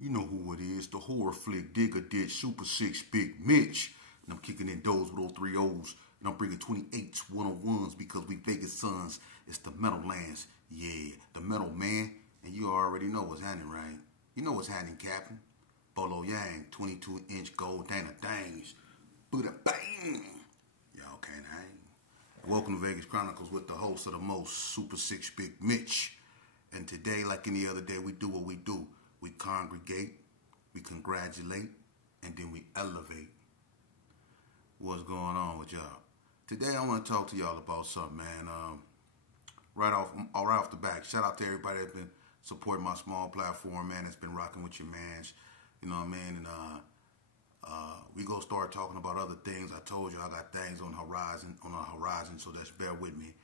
You know who it is, the horror flick digger did Super 6 Big Mitch. And I'm kicking in those with all three O's. And I'm bringing 28s, 101s because we Vegas sons. It's the Metal Lands. Yeah, the Metal Man. And you already know what's happening, right? You know what's happening, Captain. Bolo Yang, 22-inch gold Dana Dangs. Buddha bang. Y'all can't hang. Welcome to Vegas Chronicles with the host of the most, Super 6 Big Mitch. And today, like any other day, we do what we do. We congregate, we congratulate, and then we elevate. What's going on with y'all? Today I want to talk to y'all about something, man. Right off the back, shout out to everybody that's been supporting my small platform, man. That's been rocking with your mans. You know what I mean? And we gonna start talking about other things. I told you I got things on the horizon, so just bear with me.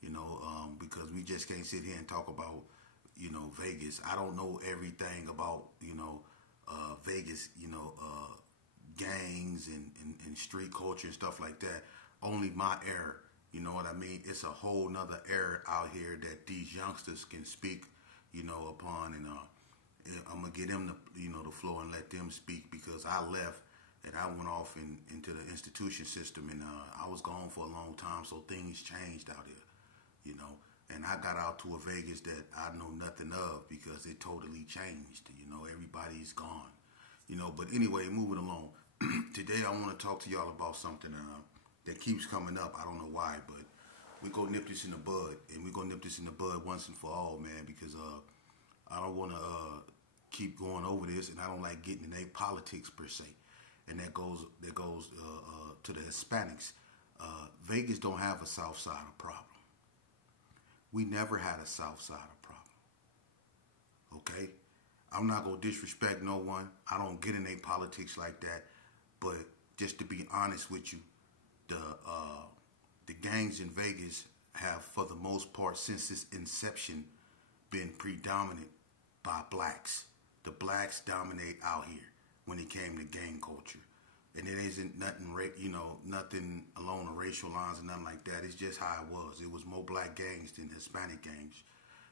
You know, because we just can't sit here and talk about, you know, Vegas. I don't know everything about, you know, Vegas, you know, gangs and street culture and stuff like that. Only my era, you know what I mean? It's a whole nother era out here that these youngsters can speak, you know, upon. And I'm going to get them, the floor and let them speak, because I left and I went off into the institution system, and I was gone for a long time, so things changed out here, you know. And I got out to a Vegas that I know nothing of because it totally changed. You know, everybody's gone. You know, but anyway, moving along. Today I want to talk to y'all about something that keeps coming up. I don't know why, but we go nip this in the bud. And we go nip this in the bud once and for all, man, because I don't want to keep going over this, and I don't like getting into politics per se. And that goes to the Hispanics. Vegas don't have a Southsider problem. We never had a Southsider problem. Okay? I'm not going to disrespect no one. I don't get in any politics like that. But just to be honest with you, the gangs in Vegas have, for the most part, since its inception, been predominant by blacks. The blacks dominate out here when it came to gang culture. And it isn't nothing, nothing along the racial lines and nothing like that. It's just how it was. It was more black gangs than Hispanic gangs.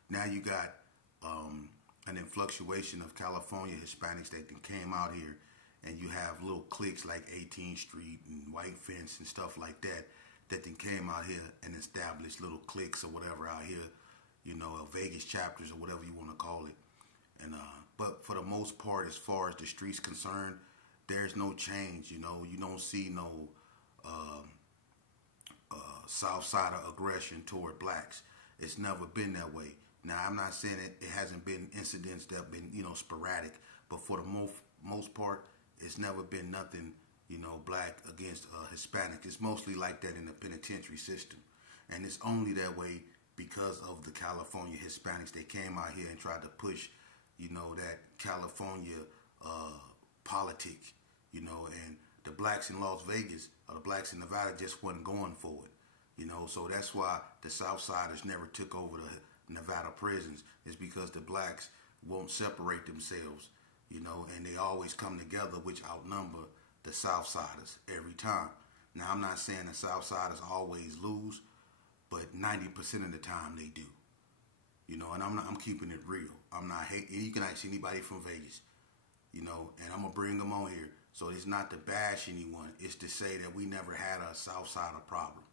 Now you got an influctuation of California Hispanics that came out here, and you have little cliques like 18th Street and White Fence and stuff like that then came out here and established little cliques or whatever out here, you know, Vegas chapters or whatever you want to call it. And but for the most part, as far as the streets concerned, there's no change. You know, you don't see no Southsider aggression toward blacks. It's never been that way. Now, I'm not saying it hasn't been incidents that have been, you know, sporadic, but for the most part, it's never been nothing, you know, black against Hispanic. It's mostly like that in the penitentiary system. And it's only that way because of the California Hispanics. They came out here and tried to push, you know, that California politic, you know, and the blacks in Las Vegas or the blacks in Nevada just wasn't going for it, you know. So that's why the Southsiders never took over the Nevada prisons, is because the blacks won't separate themselves, you know, and they always come together, which outnumber the Southsiders every time. Now, I'm not saying the Southsiders always lose, but 90% of the time they do, you know. And I'm keeping it real. I'm not hating. You can ask anybody from Vegas, you know, and I'm gonna bring them on here. So it's not to bash anyone. It's to say that we never had a Southsider problem,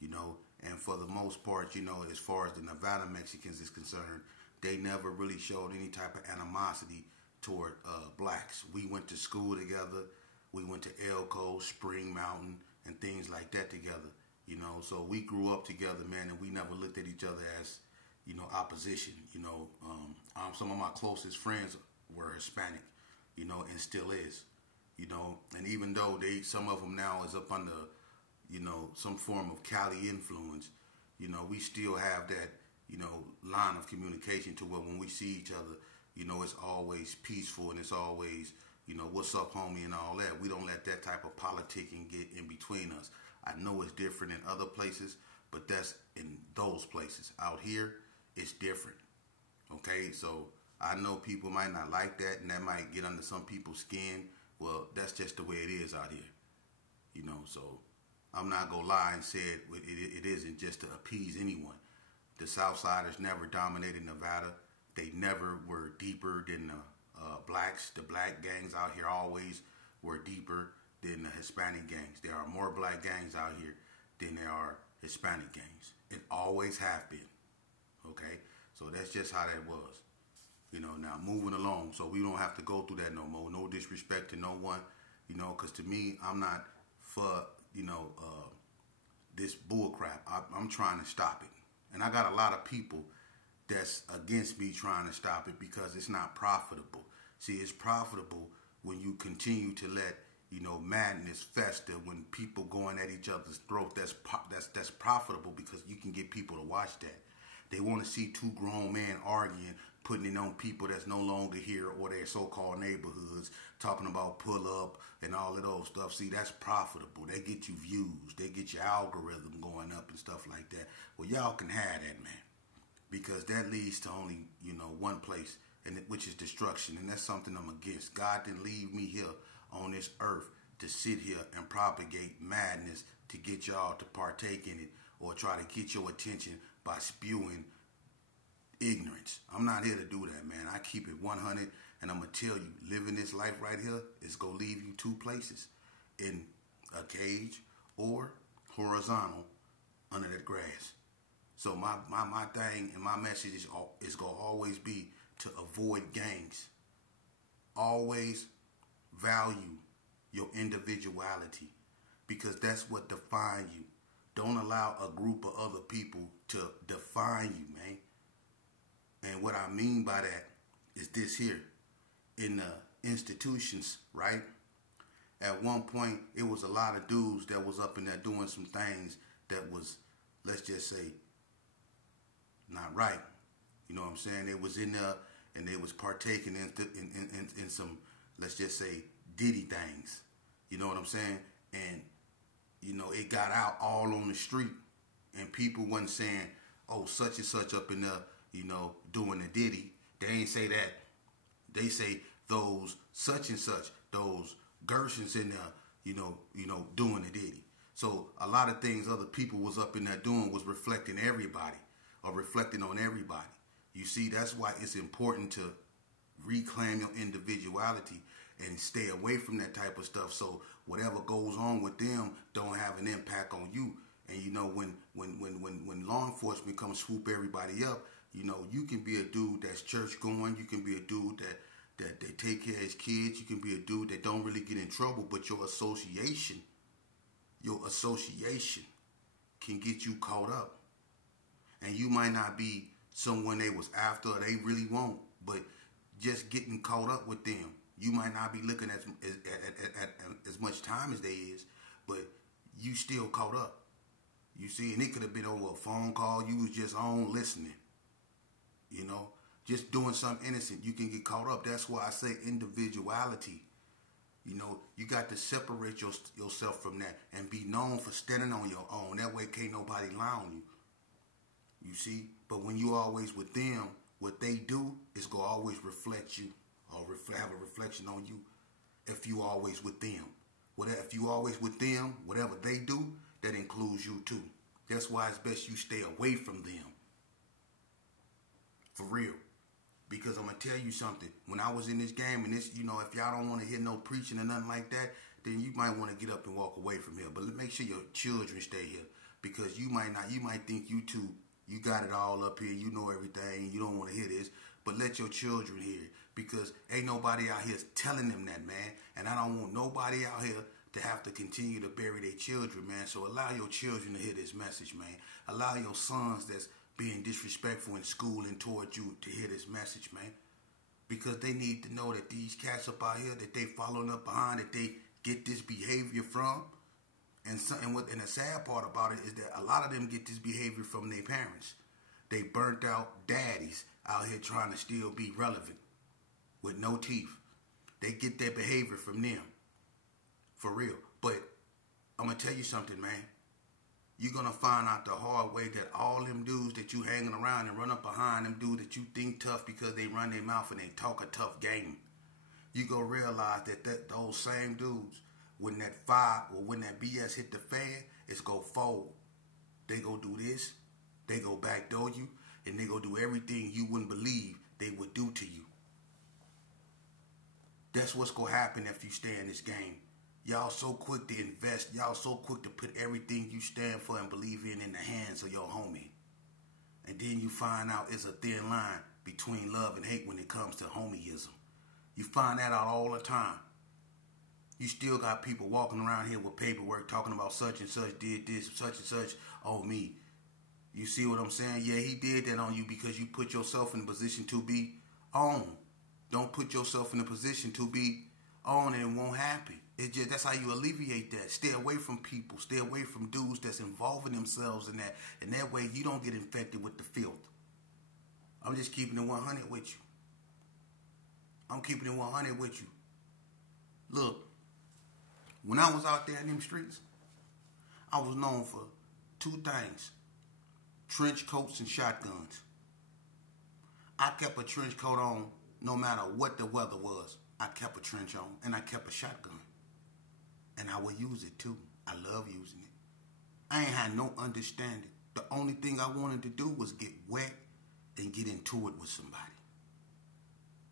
you know. And for the most part, you know, as far as the Nevada Mexicans is concerned, they never really showed any type of animosity toward blacks. We went to school together. We went to Elko, Spring Mountain, and things like that together, you know. So we grew up together, man, and we never looked at each other as, you know, opposition, you know. Some of my closest friends were Hispanic, you know, and still is, you know. And even though some of them now is up under, you know, some form of Cali influence, you know, we still have that, you know, line of communication to where when we see each other, you know, it's always peaceful, and it's always, you know, what's up, homie, and all that. We don't let that type of politicking get in between us. I know it's different in other places, but that's in those places. Out here, it's different, okay? So I know people might not like that, and that might get under some people's skin. Well, that's just the way it is out here, you know. So I'm not going to lie and say it isn't just to appease anyone. The Southsiders never dominated Nevada. They never were deeper than blacks. The black gangs out here always were deeper than the Hispanic gangs. There are more black gangs out here than there are Hispanic gangs. It always have been. Okay? So that's just how that was. You know, now moving along, so we don't have to go through that no more. No disrespect to no one, you know, because to me, I'm not for, you know, this bull crap. I'm trying to stop it. And I got a lot of people that's against me trying to stop it because it's not profitable. See, it's profitable when you continue to let, you know, madness fester, when people going at each other's throat. That's profitable because you can get people to watch that. They want to see two grown men arguing, putting it on people that's no longer here or their so-called neighborhoods, talking about pull up and all of those stuff. See, that's profitable. They get you views. They get your algorithm going up and stuff like that. Well, y'all can have that, man, because that leads to only, you know, one place, which is destruction. And that's something I'm against. God didn't leave me here on this earth to sit here and propagate madness to get y'all to partake in it or try to get your attention by spewing ignorance. I'm not here to do that, man. I keep it 100, and I'm going to tell you, living this life right here is going to leave you two places, in a cage or horizontal under that grass. So my thing and my message is going to always be to avoid gangs. Always value your individuality, because that's what defines you. Don't allow a group of other people to define you, man. And what I mean by that is this here. In the institutions, right? At one point, it was a lot of dudes that was up in there doing some things that was, let's just say, not right. You know what I'm saying? They was in there and they was partaking in some, let's just say, diddy things. You know what I'm saying? And, you know, it got out all on the street. And people wasn't saying, oh, such and such up in there, you know, doing the diddy. They ain't say that. They say those such and such, those Gershons in there, you know, doing the diddy. So a lot of things other people was up in there doing was reflecting everybody or reflecting on everybody. You see, that's why it's important to reclaim your individuality and stay away from that type of stuff. So whatever goes on with them don't have an impact on you. And you know, when law enforcement comes swoop everybody up, you know, you can be a dude that's church going. You can be a dude that they take care of his kids. You can be a dude that don't really get in trouble, but your association can get you caught up. And you might not be someone they was after or they really won't, but just getting caught up with them, you might not be looking at as much time as they is, but you still caught up. You see, and it could have been over a phone call. You was just on listening. You know, just doing something innocent. You can get caught up. That's why I say individuality. You know, you got to separate yourself from that and be known for standing on your own. That way can't nobody lie on you. You see? But when you always with them, what they do is going to always reflect you or have a reflection on you if you always with them. If you always with them, whatever they do, that includes you too. That's why it's best you stay away from them. For real. Because I'm going to tell you something. When I was in this game, and this, you know, if y'all don't want to hear no preaching or nothing like that, then you might want to get up and walk away from here. But make sure your children stay here. Because you might think you two, you got it all up here, you know everything, you don't want to hear this. But let your children hear it. Because ain't nobody out here telling them that, man. And I don't want nobody out here to have to continue to bury their children, man. So allow your children to hear this message, man. Allow your sons that's being disrespectful in school and towards you to hear this message, man. Because they need to know that these cats up out here that they following up behind, that they get this behavior from. And the sad part about it is that a lot of them get this behavior from their parents. They burnt out daddies out here trying to still be relevant with no teeth. They get their behavior from them. For real. But I'm going to tell you something, man. You're going to find out the hard way that all them dudes that you hanging around and run up behind, them dudes that you think tough because they run their mouth and they talk a tough game, you going to realize that those same dudes, when that fire or when that BS hit the fan, it's going to fold. They going to do this, they go backdoor you, and they going to do everything you wouldn't believe they would do to you. That's what's going to happen if you stay in this game. Y'all so quick to invest. Y'all so quick to put everything you stand for and believe in the hands of your homie. And then you find out it's a thin line between love and hate when it comes to homieism. You find that out all the time. You still got people walking around here with paperwork talking about such and such did this, such and such, oh me. You see what I'm saying? Yeah, he did that on you because you put yourself in a position to be on. Don't put yourself in a position to be on and it won't happen. That's how you alleviate that. Stay away from people. Stay away from dudes that's involving themselves in that. And that way you don't get infected with the filth. I'm just keeping it 100 with you. I'm keeping it 100 with you. Look, when I was out there in them streets, I was known for two things. Trench coats and shotguns. I kept a trench coat on no matter what the weather was. I kept a trench on and I kept a shotgun. And I would use it too. I love using it. I ain't had no understanding. The only thing I wanted to do was get wet and get into it with somebody.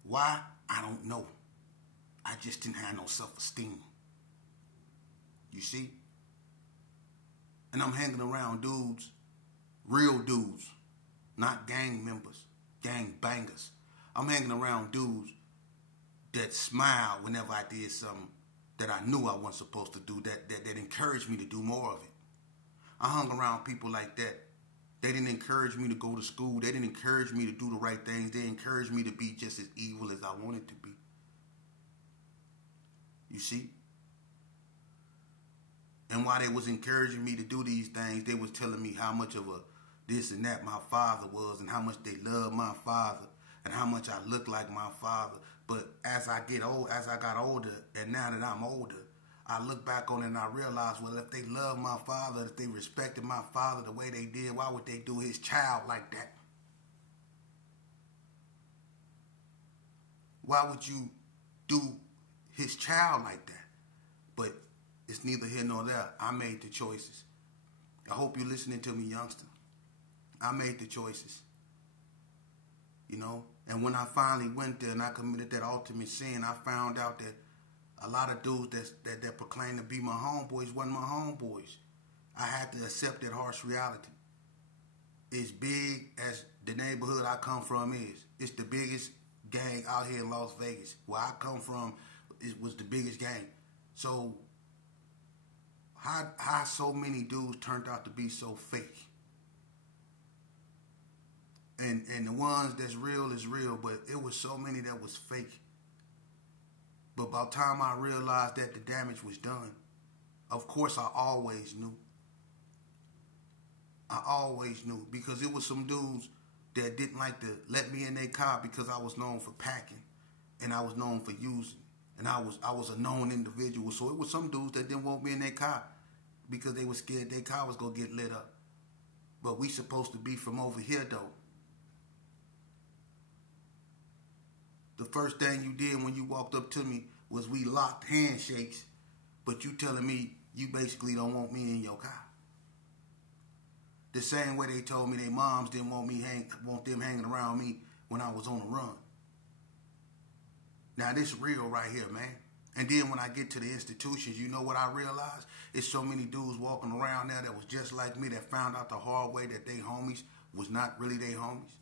Why? I don't know. I just didn't have no self-esteem. You see? And I'm hanging around dudes, real dudes, not gang members, gang bangers. I'm hanging around dudes that smile whenever I did something that I knew I wasn't supposed to do, that encouraged me to do more of it. I hung around people like that. They didn't encourage me to go to school. They didn't encourage me to do the right things. They encouraged me to be just as evil as I wanted to be. You see? And while they was encouraging me to do these things, they was telling me how much of a this and that my father was and how much they loved my father and how much I looked like my father. But as I got older, and now that I'm older, I look back on it and I realize, well, if they loved my father, if they respected my father the way they did, why would they do his child like that? Why would you do his child like that? But it's neither here nor there. I made the choices. I hope you're listening to me, youngster. I made the choices. You know? And when I finally went there and I committed that ultimate sin, I found out that a lot of dudes that proclaim to be my homeboys wasn't my homeboys. I had to accept that harsh reality. As big as the neighborhood I come from is, it's the biggest gang out here in Las Vegas. Where I come from, it was the biggest gang. So, how so many dudes turned out to be so fake? And the ones that's real is real, but it was so many that was fake. But by the time I realized that the damage was done, of course I always knew. I always knew because it was some dudes that didn't like to let me in their car because I was known for packing and I was known for using. And I was a known individual. So it was some dudes that didn't want me in their car because they were scared their car was going to get lit up. But we supposed to be from over here though. The first thing you did when you walked up to me was we locked handshakes, but you telling me you basically don't want me in your car. The same way they told me their moms didn't want them hanging around me when I was on the run. Now this real right here, man. And then when I get to the institutions, you know what I realized? It's so many dudes walking around there that was just like me that found out the hard way that they homies was not really they homies.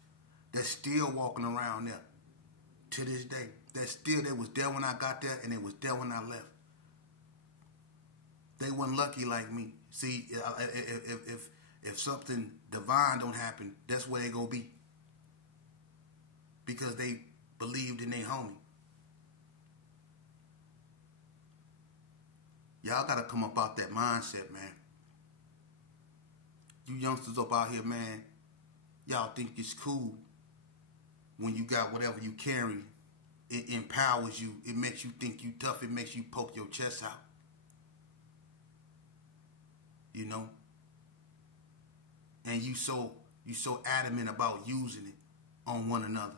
That's still walking around there. To this day, they was there when I got there and they was there when I left. They wasn't lucky like me. See, if something divine don't happen, that's where they gonna be. Because they believed in their homie. Y'all gotta come up out that mindset, man. You youngsters up out here, man, y'all think it's cool when you got whatever you carry. It empowers you. It makes you think you tough. It makes you poke your chest out. You know? And you so adamant about using it on one another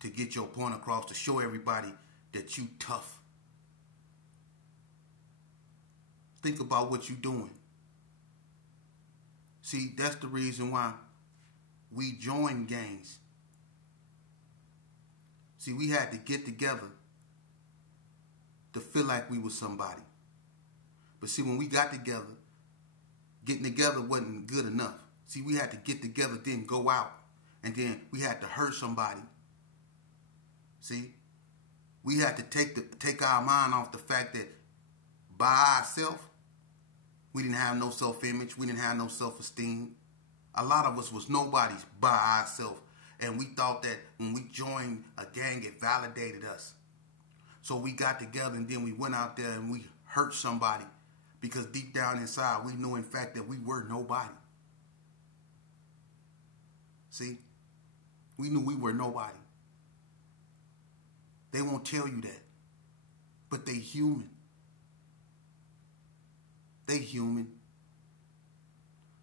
to get your point across, to show everybody that you tough. Think about what you're doing. See, that's the reason why we join gangs. See, we had to get together to feel like we was somebody. But see, when we got together, getting together wasn't good enough. See, we had to get together, then go out, and then we had to hurt somebody. See, we had to take our mind off the fact that by ourselves, we didn't have no self-image, we didn't have no self-esteem. A lot of us was nobodies by ourselves, and we thought that when we joined a gang, it validated us. So we got together, and then we went out there and we hurt somebody because deep down inside, we knew in fact that we were nobody. See, we knew we were nobody. They won't tell you that, but they human. They human.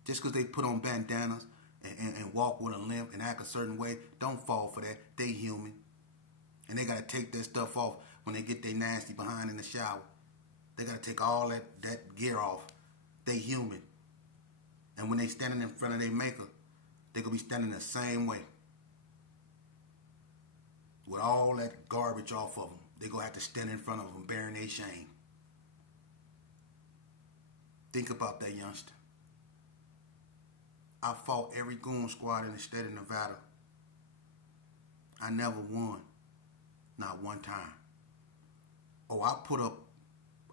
Just because they put on bandanas and walk with a limp and act a certain way, don't fall for that. They human. And they got to take that stuff off when they get their nasty behind in the shower. They got to take all that gear off. They human. And when they standing in front of their maker, they going to be standing the same way. With all that garbage off of them. They going to have to stand in front of them bearing their shame. Think about that, youngster. I fought every goon squad in the state of Nevada. I never won. Not one time. Oh, I put up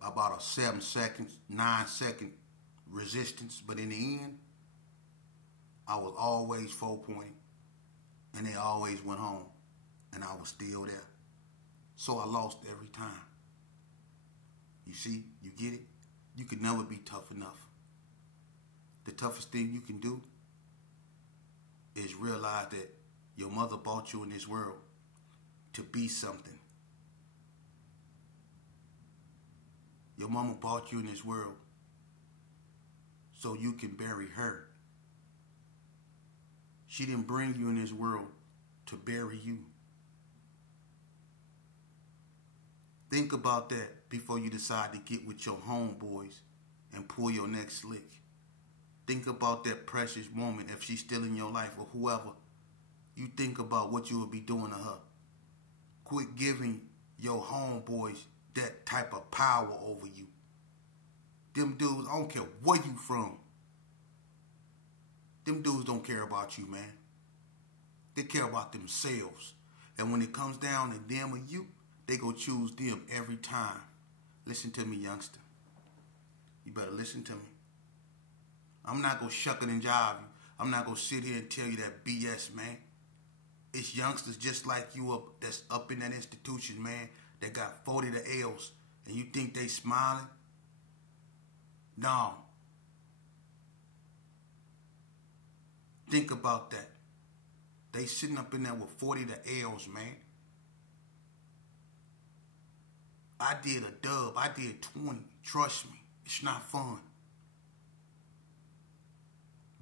about a 7 seconds, 9 second resistance. But in the end, I was always 4-pointing. And they always went home. And I was still there. So I lost every time. You see? You get it? You can never be tough enough. The toughest thing you can do is realize that your mother brought you in this world to be something. Your mama brought you in this world so you can bury her. She didn't bring you in this world to bury you. Think about that before you decide to get with your homeboys and pull your next slick. Think about that precious woman if she's still in your life or whoever. You think about what you would be doing to her. Quit giving your homeboys that type of power over you. Them dudes, I don't care where you from. Them dudes don't care about you, man. They care about themselves. And when it comes down to them or you, they go choose them every time. Listen to me, youngster. You better listen to me. I'm not going to shuck it and jive you. I'm not going to sit here and tell you that BS, man. It's youngsters just like you that's up in that institution, man, that got 40 to L's, and you think they smiling? No. Think about that. They sitting up in there with 40 to L's, man. I did a dub. I did 20. Trust me. It's not fun.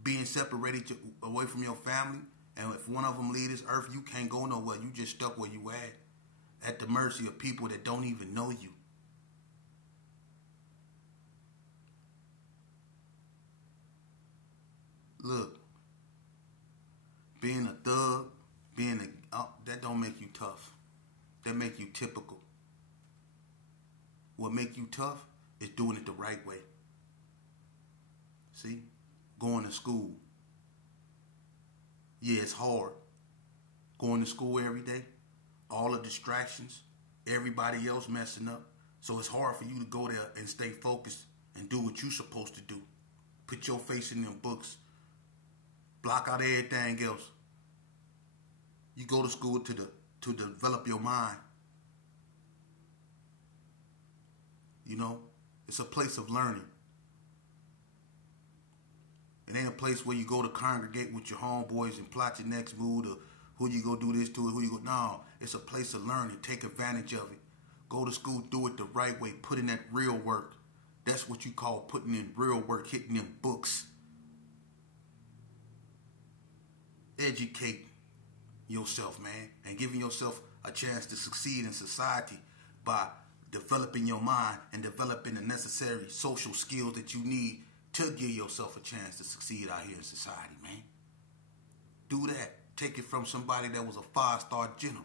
Being separated away from your family, and if one of them leave this earth, you can't go nowhere. You just stuck where you at the mercy of people that don't even know you. Look, being a thug, that don't make you tough. That make you typical. What make you tough is doing it the right way. See? Going to school. Yeah, it's hard. Going to school every day. All the distractions. Everybody else messing up. So it's hard for you to go there and stay focused and do what you're supposed to do. Put your face in them books. Block out everything else. You go to school to develop your mind. You know, it's a place of learning. It ain't a place where you go to congregate with your homeboys and plot your next move or who you go do this to or who you go. No, it's a place of learning. Take advantage of it. Go to school, do it the right way. Put in that real work. That's what you call putting in real work, hitting them books. Educate yourself, man, and giving yourself a chance to succeed in society by developing your mind and developing the necessary social skills that you need to give yourself a chance to succeed out here in society, man. Do that. Take it from somebody that was a 5-star general.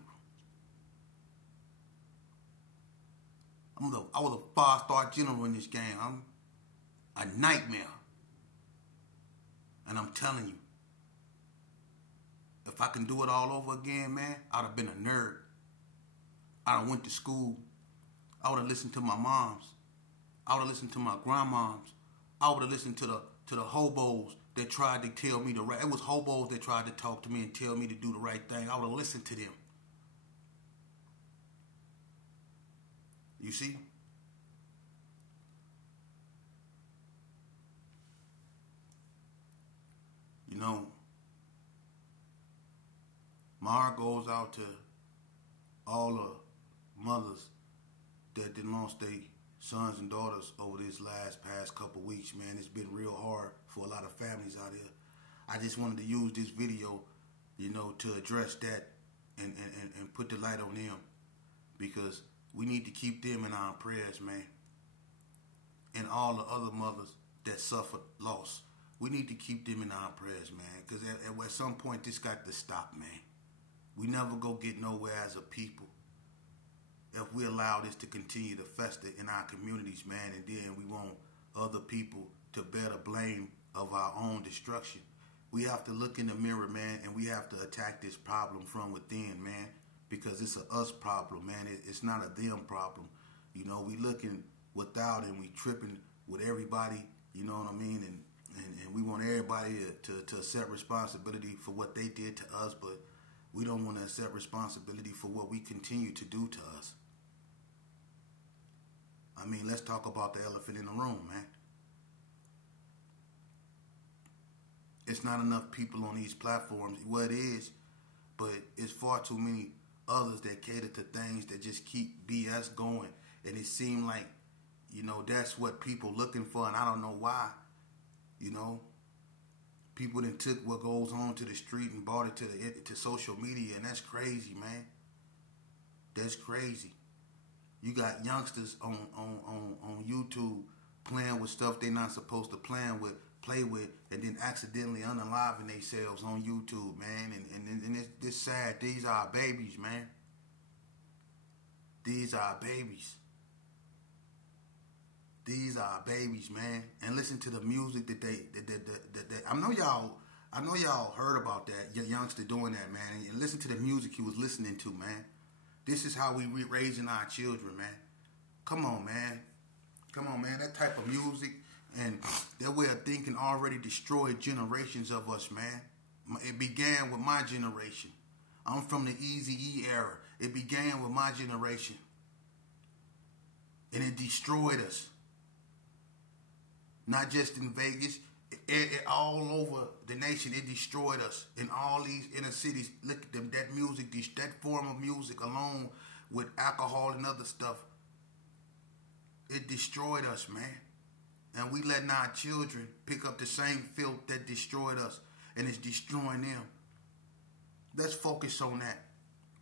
I was a 5-star general in this game. I'm a nightmare. And I'm telling you, if I can do it all over again, man, I'd have been a nerd. I went to school. I would have listened to my moms. I would have listened to my grandmoms. I would have listened to the hobos that tried to tell me the right. It was hobos that tried to talk to me and tell me to do the right thing. I would have listened to them. You see? You know, my heart goes out to all the mothers that done lost their sons and daughters over this past couple weeks, man. It's been real hard for a lot of families out here. I just wanted to use this video, to address that and put the light on them, because we need to keep them in our prayers, man. And all the other mothers that suffered loss. We need to keep them in our prayers, man, because at some point this got to stop, man. We never go get nowhere as a people if we allow this to continue to fester in our communities, man, and then we want other people to bear the blame of our own destruction. We have to look in the mirror, man, and we have to attack this problem from within, man, because it's a us problem, man. It's not a them problem. We looking without and we tripping with everybody, you know what I mean? And we want everybody to accept responsibility for what they did to us, but we don't want to accept responsibility for what we continue to do to us. I mean, let's talk about the elephant in the room, man. It's not enough people on these platforms. Well, it is, but it's far too many others that cater to things that just keep BS going. And it seemed like, that's what people looking for, and I don't know why. People then took what goes on to the street and brought it to social media, and that's crazy, man. That's crazy. You got youngsters on YouTube playing with stuff they're not supposed to play with, and then accidentally unaliving themselves on YouTube, man. And it's sad. These are our babies, man. These are our babies. These are our babies, man. And listen to the music that they I know y'all heard about that youngster doing that, man. And listen to the music he was listening to, man. This is how we raising our children, man. Come on, man. Come on, man. That type of music and that way of thinking already destroyed generations of us, man. It began with my generation. I'm from the Eazy-E era. It began with my generation. And it destroyed us. Not just in Vegas, all over the nation. It destroyed us in all these inner cities. Look at them, that music, that form of music, along with alcohol and other stuff, it destroyed us, man. And we letting our children pick up the same filth that destroyed us, and it's destroying them. Let's focus on that.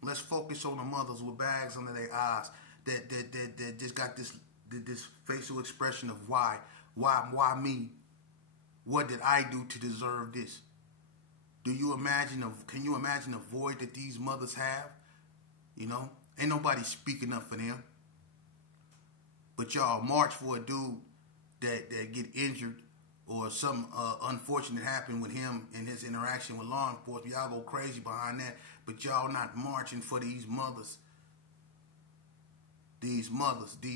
Let's focus on the mothers with bags under their eyes that just got this facial expression of why me? What did I do to deserve this? Can you imagine the void that these mothers have? Ain't nobody speaking up for them. But y'all march for a dude that get injured or something unfortunate happened with him in his interaction with law enforcement. Y'all go crazy behind that. But y'all not marching for these mothers. These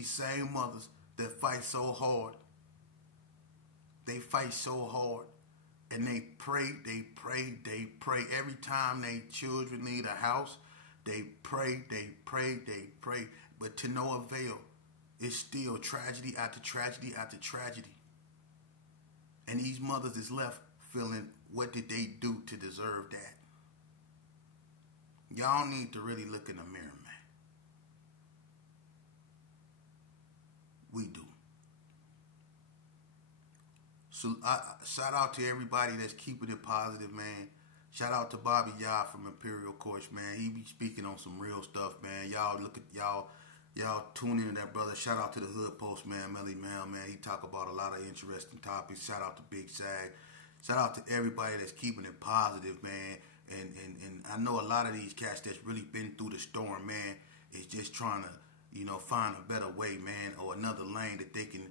same mothers that fight so hard. They fight so hard, and they pray. Every time they children need a house, they pray. But to no avail. It's still tragedy after tragedy after tragedy. And these mothers is left feeling, what did they do to deserve that? Y'all need to really look in the mirror, man. We do. So shout out to everybody that's keeping it positive, man. Shout out to Bobby Yard from Imperial Courts, man. He be speaking on some real stuff, man. Y'all tune into that brother. Shout out to the Hood Post, man. Melly Mel, man. He talk about a lot of interesting topics. Shout out to Big Sag. Shout out to everybody that's keeping it positive, man. And I know a lot of these cats that's really been through the storm, man, is just trying to find a better way, man, or another lane that they can,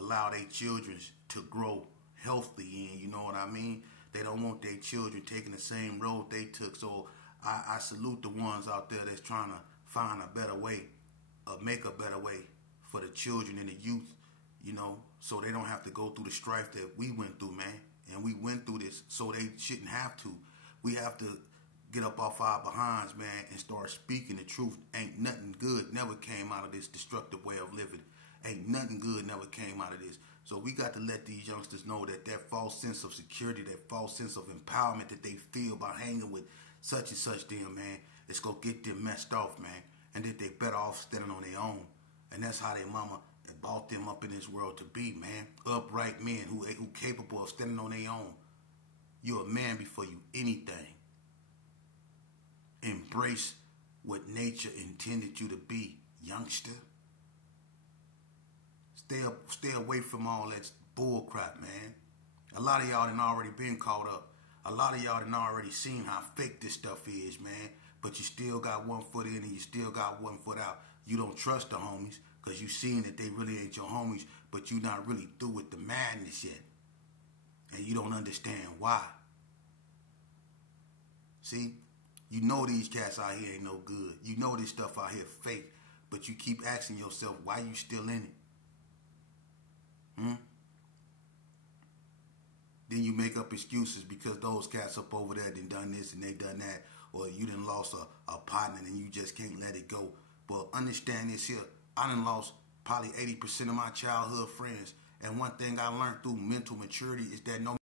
allow their children to grow healthy in. You know what I mean? They don't want their children taking the same road they took. So I salute the ones out there that's trying to find a better way, make a better way for the children and the youth, so they don't have to go through the strife that we went through, man. And we went through this, so they shouldn't have to. We have to get up off our behinds, man, and start speaking the truth. Ain't nothing good never came out of this destructive way of living. Ain't nothing good never came out of this. So we got to let these youngsters know that false sense of security, that false sense of empowerment that they feel by hanging with such and such them, man, it's going to get them messed off, man. And that they better off standing on their own. And that's how their mama brought them up in this world to be, man. Upright men who capable of standing on their own. You're a man before you anything. Embrace what nature intended you to be, youngster. Stay away from all that bull crap, man. A lot of y'all done already been caught up. A lot of y'all done already seen how fake this stuff is, man. But you still got one foot in and you still got one foot out. You don't trust the homies because you seen that they really ain't your homies, but you not really through with the madness yet. And you don't understand why. See? You know these cats out here ain't no good. You know this stuff out here fake. But you keep asking yourself, why you still in it? Then you make up excuses because those cats up over there done this and they done that. Or you done lost a partner and you just can't let it go. But understand this here. I done lost probably 80% of my childhood friends. And one thing I learned through mental maturity is that no